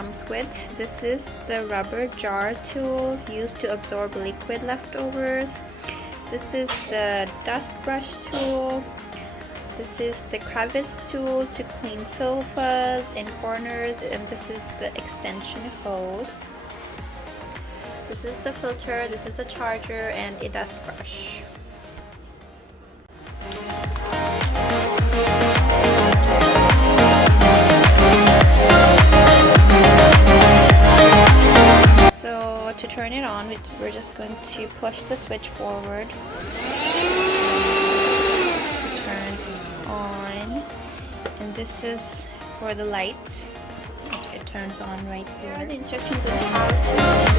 comes with. This is the rubber jar tool used to absorb liquid leftovers. This is the dust brush tool. This is the crevice tool to clean sofas and corners, and this is the extension hose. This is the filter, this is the charger, and a dust brush. So to turn it on, we're just going to push the switch forward. It turns on, and this is for the light. It turns on right here. Here are the instructions on how to